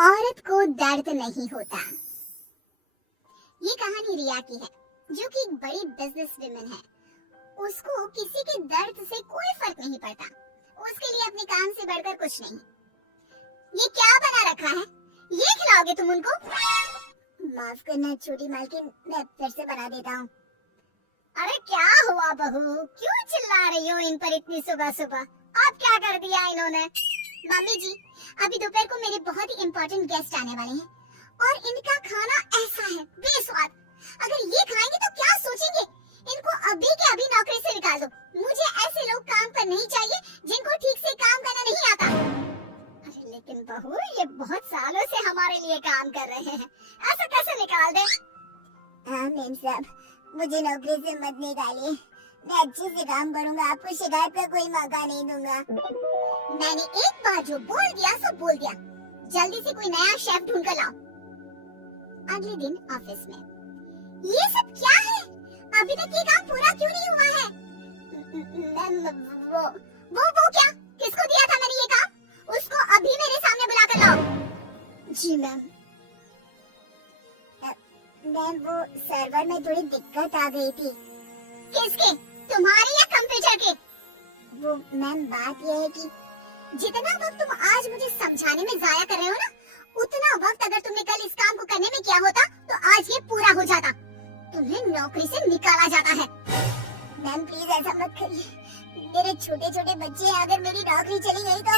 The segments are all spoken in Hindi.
औरत को दर्द नहीं होता। ये कहानी रिया की है, जो कि एक बड़ी बिजनेस वुमन है। उसको किसी के दर्द से कोई फर्क नहीं पड़ता। उसके लिए अपने काम से बढ़कर कुछ नहीं। ये क्या बना रखा है? ये खिलाओगे तुम उनको? माफ करना छोटी मालकिन, मैं फिर से बना देता हूँ। अरे क्या हुआ बहू, क्यों चिल्ला रही हो इन पर इतनी सुबह सुबह? अब क्या कर दिया इन्होंने? मम्मी जी, अभी दोपहर को मेरे बहुत ही इम्पोर्टेंट गेस्ट आने वाले हैं और इनका खाना ऐसा है बेस्वाद। अगर ये खाएंगे तो क्या सोचेंगे? इनको अभी के अभी नौकरी से निकाल दो। मुझे ऐसे लोग काम पर नहीं चाहिए जिनको ठीक से काम करना नहीं आता। अरे लेकिन बहू, ये बहुत सालों से हमारे लिए काम कर रहे हैं, ऐसा कैसे निकाल दे? हाँ मेम साहब, मुझे नौकरी से मत निकालिए। मैं अच्छे से काम करूंगा, आपको शिकायत का कोई मौका नहीं दूंगा। मैंने एक बार जो बोल दिया सो बोल दिया। जल्दी से कोई नया शेफ ढूंढ कर लाओ। अगले दिन ऑफिस में, ये सब क्या है? अभी तक ये काम पूरा क्यों नहीं हुआ है? वो क्या? किसको दिया था मैंने ये काम? उसको अभी मेरे सामने बुला कर लाओ। जी मैम। मैम, वो सर्वर में थोड़ी दिक्कत आ गई थी। किसके? तुम्हारी या कंप्यूटर के? वो मैम, बात ये है कि जितना वक्त तुम आज मुझे समझाने में जाया कर रहे हो ना, उतना वक्त अगर तुमने कल इस काम को करने में किया होता तो आज ये पूरा हो जाता। तुम्हें नौकरी से निकाला जाता है। मैम प्लीज ऐसा मत करिए, मेरे छोटे छोटे बच्चे हैं, अगर मेरी नौकरी चली गई तो।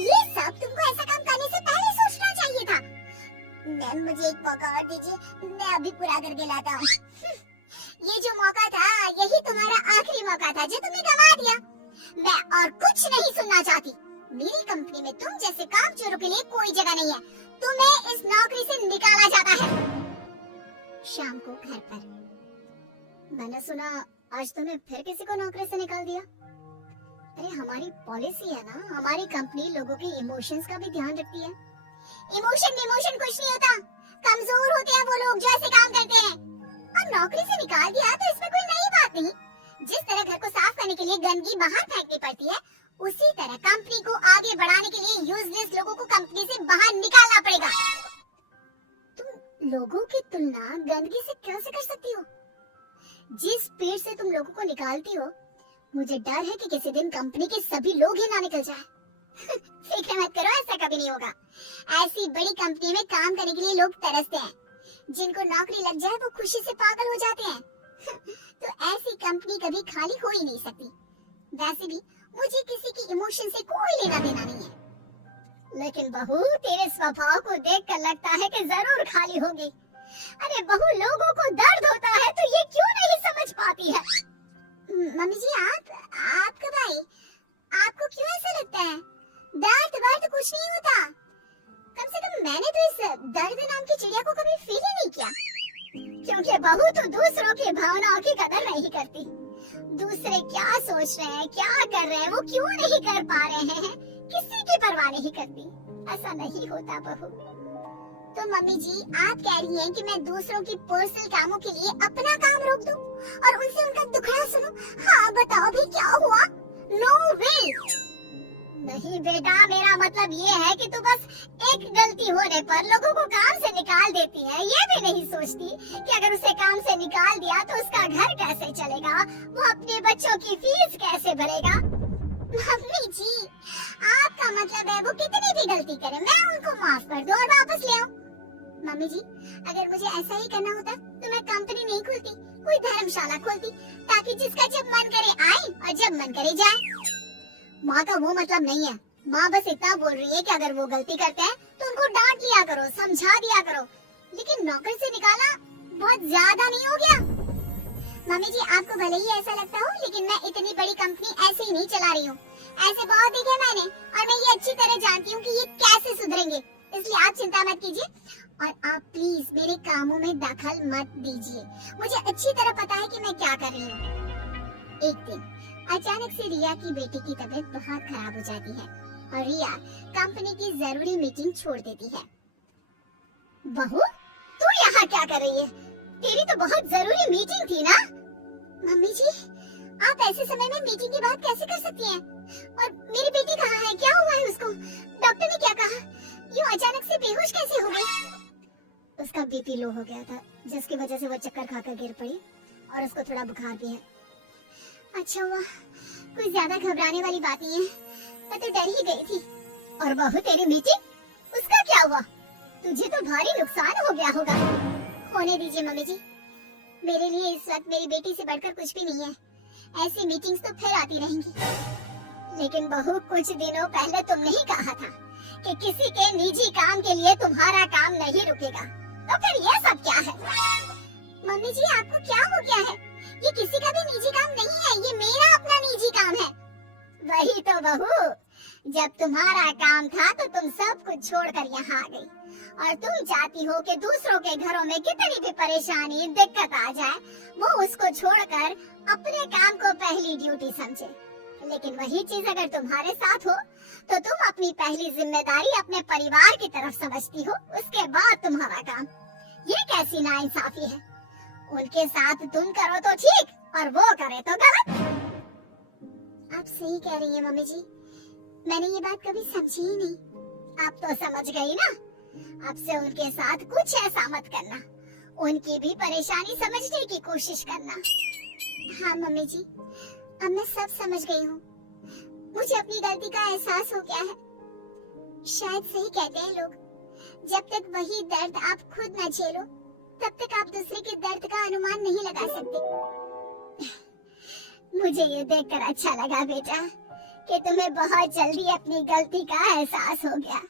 ये सब तुमको ऐसा काम करने से पहले सोचना चाहिए था। मैम मुझे एक मौका और दीजिए, मैं अभी पूरा करके लाता हूँ। ये जो मौका था, यही तुम्हारा आखिरी मौका था जो तुमने गंवा दिया। मैं और कुछ नहीं सुनना चाहती। मेरी कंपनी में तुम जैसे कामचोरों के लिए कोई जगह नहीं है। तुम्हें इस नौकरी से निकाला जाता है। शाम को घर पर, मैंने सुना आज तुमने फिर किसी को नौकरी से निकाल दिया। अरे हमारी पॉलिसी है ना, हमारी कंपनी लोगों के इमोशंस का भी ध्यान रखती है। इमोशन कुछ नहीं होता, कमजोर होते हैं वो लोग जो ऐसे काम करते हैं। और नौकरी से निकाल दिया तो इसमें कोई नई बात नहीं। जिस तरह घर को साफ करने के लिए गंदगी बाहर फेंकनी पड़ती है, उसी तरह कंपनी को आगे बढ़ाने के लिए यूजलेस लोगों को कंपनी से बाहर निकालना पड़ेगा। तुम लोगों की तुलना गंदगी से कैसे कर सकती हो? जिस स्पीड से तुम लोगों को निकालती हो, मुझे डर है कि किसी दिन कंपनी के सभी लोग ही ना निकल जाए। फिक्र मत करो, ऐसा कभी नहीं होगा। ऐसी बड़ी कंपनी में काम करने के लिए लोग तरसते हैं। जिनको नौकरी लग जाए वो खुशी से पागल हो जाते हैं। तो ऐसी कंपनी कभी खाली हो ही नहीं सकती। वैसे भी मुझे किसी की इमोशन से कोई लेना देना नहीं है। लेकिन बहू, तेरे स्वभाव को देखकर लगता है कि जरूर खाली होगी। अरे बहू, लोगों को दर्द होता है तो ये क्यों नहीं समझ पाती है? मम्मी जी, आप कब आई? आपको क्यों ऐसा लगता है? दर्द कुछ नहीं होता। कम से कम मैंने तो इस दर्द नाम की चिड़िया को कभी फील ही नहीं किया। क्योंकि बहू तो दूसरों की भावनाओं की कदर नहीं करती। दूसरे क्या सोच रहे हैं, क्या कर रहे हैं, वो क्यों नहीं कर पा रहे हैं, किसी की परवाह नहीं करती। ऐसा नहीं होता बहू। तो मम्मी जी, आप कह रही हैं कि मैं दूसरों की पर्सनल कामों के लिए अपना काम रोक दूं और उनसे उनका दुखड़ा सुनूं? हाँ बताओ भी, क्या हुआ? नो वे। नहीं बेटा, मेरा मतलब ये है कि तू बस एक गलती होने पर लोगों को काम से निकाल देती है। ये भी नहीं सोचती कि अगर उसे काम से निकाल दिया तो उसका घर कैसे चलेगा, वो अपने बच्चों की फीस कैसे भरेगा। मम्मी जी, आपका मतलब है वो कितनी भी गलती करे मैं उनको माफ कर दूं और वापस ले आऊं? मम्मी जी, अगर मुझे ऐसा ही करना होता तो मैं कंपनी नहीं खोलती, कोई धर्मशाला खोलती, ताकि जिसका जब मन करे आए और जब मन करे जाए। माँ का वो मतलब नहीं है। माँ बस इतना बोल रही है कि अगर वो गलती करते हैं तो उनको डांट लिया करो, समझा दिया करो। लेकिन नौकरी से निकालना बहुत ज्यादा नहीं हो गया? मम्मी जी, आपको भले ही ऐसा लगता हो, लेकिन मैं इतनी बड़ी कंपनी ऐसे ही नहीं चला रही हूँ। ऐसे बहुत देखे मैंने और मैं ये अच्छी तरह जानती हूँ कि ये कैसे सुधरेंगे। इसलिए आप चिंता मत कीजिए और आप प्लीज मेरे कामों में दखल मत दीजिए। मुझे अच्छी तरह पता है कि मैं क्या कर रही हूँ। एक दिन अचानक से रिया की बेटी की तबीयत बहुत खराब हो जाती है और रिया कंपनी की जरूरी मीटिंग छोड़ देती है। बहू, तू यहाँ क्या कर रही है? तेरी तो बहुत जरूरी मीटिंग थी ना? मम्मी जी, आप ऐसे समय में मीटिंग की बात कैसे कर सकती हैं? और मेरी बेटी कहाँ है? क्या हुआ है उसको? डॉक्टर ने क्या कहा? यूँ अचानक से बेहोश कैसे हो गई? उसका बीपी लो हो गया था, जिसकी वजह से वो चक्कर खाकर गिर पड़ी और उसको थोड़ा बुखार भी है। अच्छा हुआ, कोई ज्यादा घबराने वाली बात नहीं है, मैं तो डर ही गई थी। और बहू तेरी मीटिंग, उसका क्या हुआ? तुझे तो भारी नुकसान हो गया होगा। होने दीजिए मम्मी जी, मेरे लिए इस वक्त मेरी बेटी से बढ़कर कुछ भी नहीं है। ऐसी मीटिंग्स तो फिर आती रहेंगी। लेकिन बहू, कुछ दिनों पहले तुमने ही कहा था कि किसी के निजी काम के लिए तुम्हारा काम नहीं रुकेगा, तो फिर ये सब क्या है? मम्मी जी, आपको क्या हो गया है? ये किसी का भी निजी काम नहीं है, ये मेरा अपना निजी काम है। वही तो बहू, जब तुम्हारा काम था तो तुम सब कुछ छोड़कर यहाँ आ गई, और तुम चाहती हो कि दूसरों के घरों में कितनी भी परेशानी दिक्कत आ जाए, वो उसको छोड़कर अपने काम को पहली ड्यूटी समझे। लेकिन वही चीज अगर तुम्हारे साथ हो तो तुम अपनी पहली जिम्मेदारी अपने परिवार की तरफ समझती हो, उसके बाद तुम्हारा काम। ये कैसी नाइंसाफी है? उनके साथ तुम करो तो ठीक और वो करे तो गलत। आप सही कह रही हैं मम्मी जी, मैंने ये बात कभी समझी ही नहीं। आप तो समझ गई ना, अब से उनके साथ कुछ ऐसा मत करना, उनकी भी परेशानी समझने की कोशिश करना। हाँ मम्मी जी, अब मैं सब समझ गई हूँ। मुझे अपनी गलती का एहसास हो गया है। शायद सही कहते हैं लोग, जब तक वही दर्द आप खुद न झेलो तब तक आप दूसरे के दर्द का अनुमान नहीं लगा सकते। मुझे ये देखकर अच्छा लगा बेटा कि तुम्हें बहुत जल्दी अपनी गलती का एहसास हो गया।